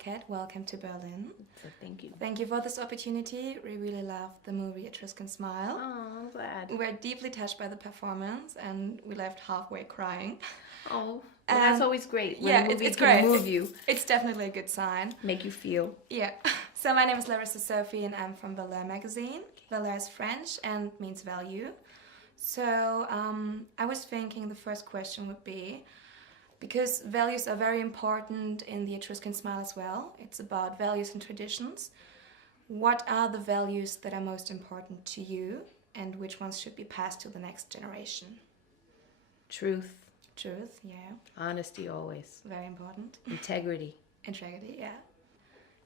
Arquette. Welcome to Berlin. So thank you. Thank you for this opportunity. We really loved the movie Etruscan Smile. Oh, I'm glad. We were deeply touched by the performance and we left halfway crying. Oh, well, that's always great. When a movie it's can great. move you. It's definitely a good sign. Make you feel. Yeah. So my name is Larissa Sophie and I'm from VALEUR Magazine. VALEUR is French and means value. So I was thinking the first question would be, because values are very important in the Etruscan Smile as well. It's about values and traditions. What are the values that are most important to you and which ones should be passed to the next generation? Truth. Truth, yeah. Honesty always. Very important. Integrity. Integrity, yeah.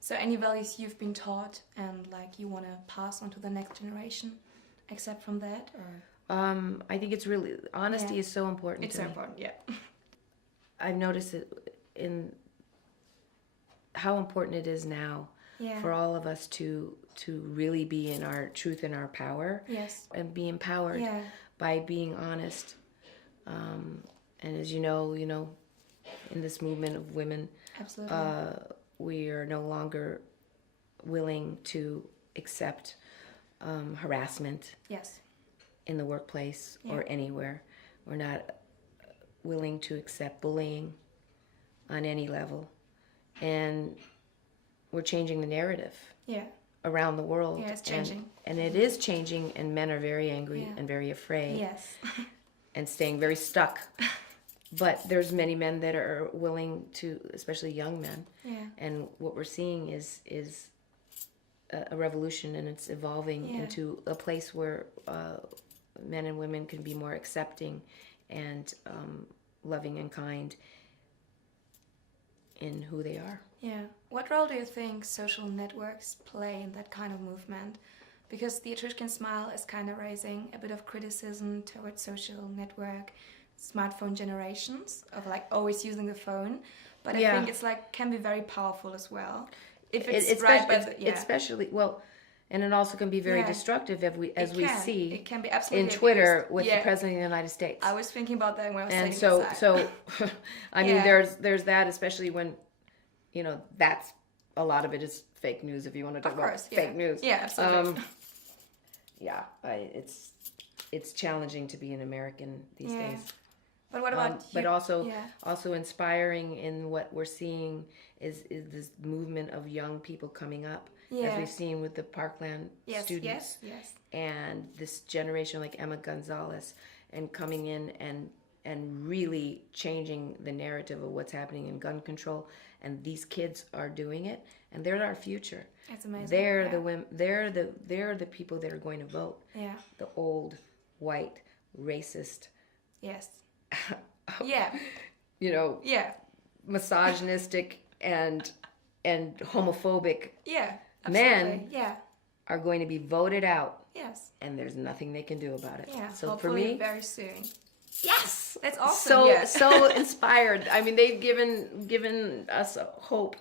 So any values you've been taught and like you want to pass on to the next generation except from that? Or I think it's really, honesty is so important it's to so me. important, yeah. I've noticed it in how important it is now Yeah. for all of us to really be in our truth and our power. Yes. And be empowered by being honest. And as you know, in this movement of women, Absolutely. we are no longer willing to accept harassment Yes. in the workplace or anywhere. We're not willing to accept bullying on any level. And we're changing the narrative around the world. Yeah, it's changing. And it is changing, and men are very angry and very afraid. Yes. And staying very stuck. But there's many men that are willing to, especially young men. Yeah. And what we're seeing is a revolution, and it's evolving into a place where men and women can be more accepting and loving and kind in who they are. Yeah. What role do you think social networks play in that kind of movement? Because the Etruscan Smile is kind of raising a bit of criticism towards social network, smartphone generations of like always using the phone. But I think it's like can be very powerful as well. If it's right by the, especially well, and it also can be very destructive if we see it can be absolutely in Twitter abused. with the President of the United States. I was thinking about that when I was and saying so I mean there's that, especially when that's a lot of it is fake news, if you want to talk about fake news. Yeah, absolutely. It's challenging to be an American these days. But what about you? But also inspiring in what we're seeing is this movement of young people coming up, as we've seen with the Parkland students. Yes. And this generation like Emma Gonzalez, and coming in and really changing the narrative of what's happening in gun control. And these kids are doing it, and they're our future. That's amazing. They're the women. They're the people that are going to vote. Yeah. The old, white, racist. Yes. Misogynistic and homophobic. Yeah. Men. Yeah. Are going to be voted out. Yes. And there's nothing they can do about it. Yeah. So hopefully for me, very soon. Yes, that's awesome. So inspired. I mean, they've given us hope.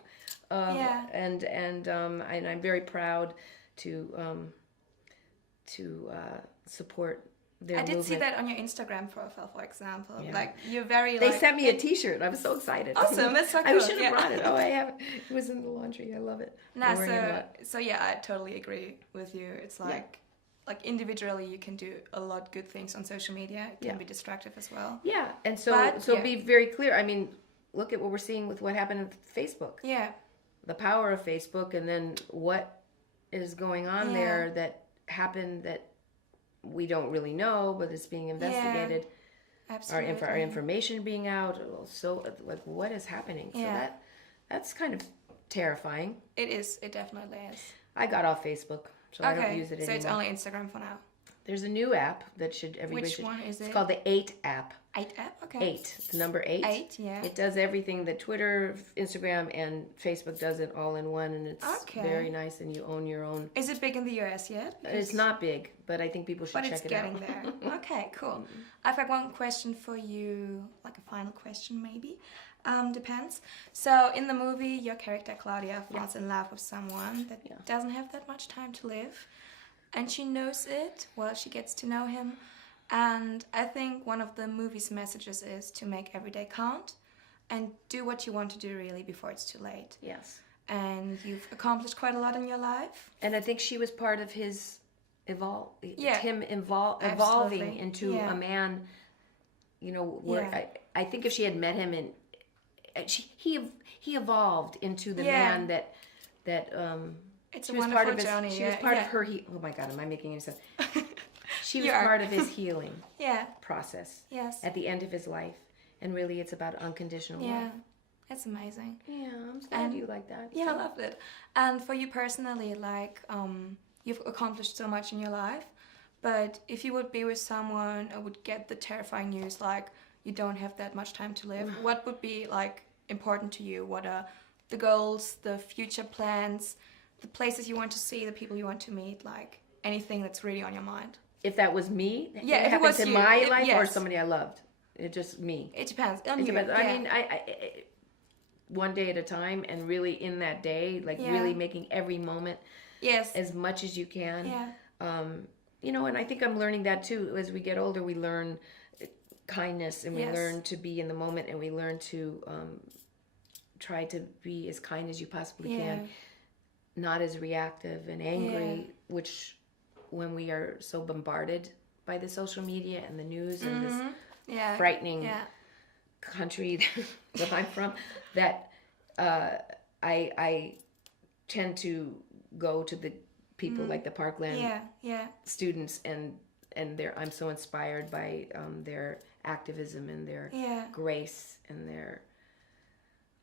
And I'm very proud to support their movement. I did see that on your Instagram profile, for example. Yeah. Like you're very. They sent me a T-shirt. I was so excited. Awesome, that's so cool. I should have brought it. Oh, I have it. It was in the laundry. I love it. Nah, so I totally agree with you. It's like. Like individually, you can do a lot of good things on social media. It can be destructive as well. Yeah, and be very clear. I mean, look at what we're seeing with what happened with Facebook. Yeah. The power of Facebook, and then what is going on there that happened that we don't really know, but it's being investigated. Yeah. Absolutely. Our information being out. So, like, what is happening? Yeah. So that's kind of terrifying. It is. It definitely is. I got off Facebook. So I don't use it anymore. So it's only Instagram for now. There's a new app that everybody should. Which one is it? It's called the 8 app. 8 app? Okay. 8. The number 8. 8, yeah. It does everything that Twitter, Instagram, and Facebook does it all in one, and it's very nice, and you own your own. Is it big in the US yet? It's not big, but I think people should check it out. But it's getting there. Okay, cool. I've got one question for you, like a final question maybe. Depends. So in the movie, your character Claudia falls in love with someone that doesn't have that much time to live, and she knows it. Well, she gets to know him, and I think one of the movie's messages is to make every day count, and do what you want to do really before it's too late. Yes. and you've accomplished quite a lot in your life. And I think she was part of his evolving Absolutely. into a man, you know, where I think if she had met him he evolved into the man that it's she a was wonderful part of his, journey. she was part of her oh my God, am I making any sense? She was part of his healing process at the end of his life, and really it's about unconditional love. It's amazing. Yeah, I'm glad you like that. Yeah, I loved it. And for you personally, like, you've accomplished so much in your life, but if you would be with someone and would get the terrifying news, like, you don't have that much time to live, what would be, like, important to you? What are the goals, the future plans, the places you want to see, the people you want to meet, like, anything that's really on your mind? If that was me, if it was in my life or yes. somebody I loved? It just me. It depends on It you. depends. I mean, I one day at a time, and really in that day, like really making every moment as much as you can. You know, and I think I'm learning that too. As we get older, we learn kindness, and we learn to be in the moment, and we learn to try to be as kind as you possibly can, not as reactive and angry, which when we are so bombarded by the social media and the news and this frightening country that I'm from, that I tend to go to the people like the Parkland students, and I'm so inspired by their activism and their grace and their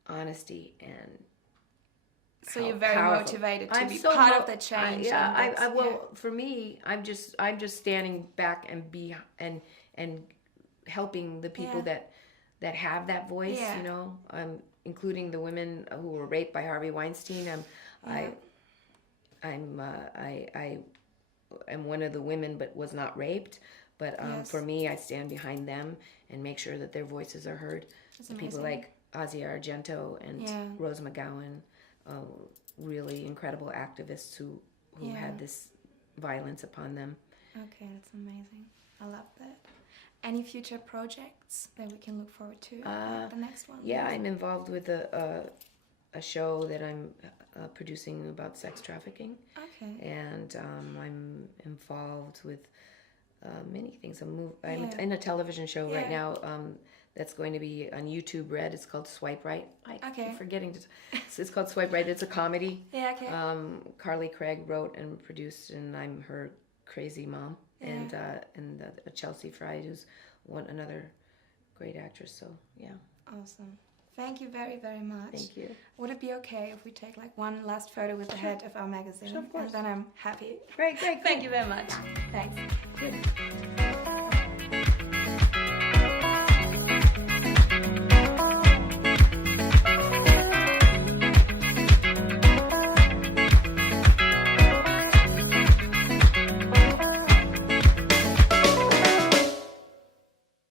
honesty, and so you're very motivated to be part of the change. For me, I'm just standing back and helping the people that have that voice. You know, including the women who were raped by Harvey Weinstein. I am one of the women, but was not raped. But for me, I stand behind them and make sure that their voices are heard. People like Ozzy Argento and Rose McGowan, really incredible activists who had this violence upon them. Okay, that's amazing. I love that. Any future projects that we can look forward to? The next one? Yeah, I'm involved with a show that I'm producing about sex trafficking. Okay. And I'm involved with many things. I'm in a television show right now that's going to be on YouTube Red. It's called Swipe Right. I keep forgetting to. It's called Swipe Right. It's a comedy. Yeah, okay. Carly Craig wrote and produced, and I'm her crazy mom. And Chelsea Fried, who's another great actress. So yeah. Awesome. Thank you very, very much. Thank you. Would it be okay if we take like one last photo with the head of our magazine? Sure, of course. And then I'm happy. Great. Thank you very much. Thanks. Good.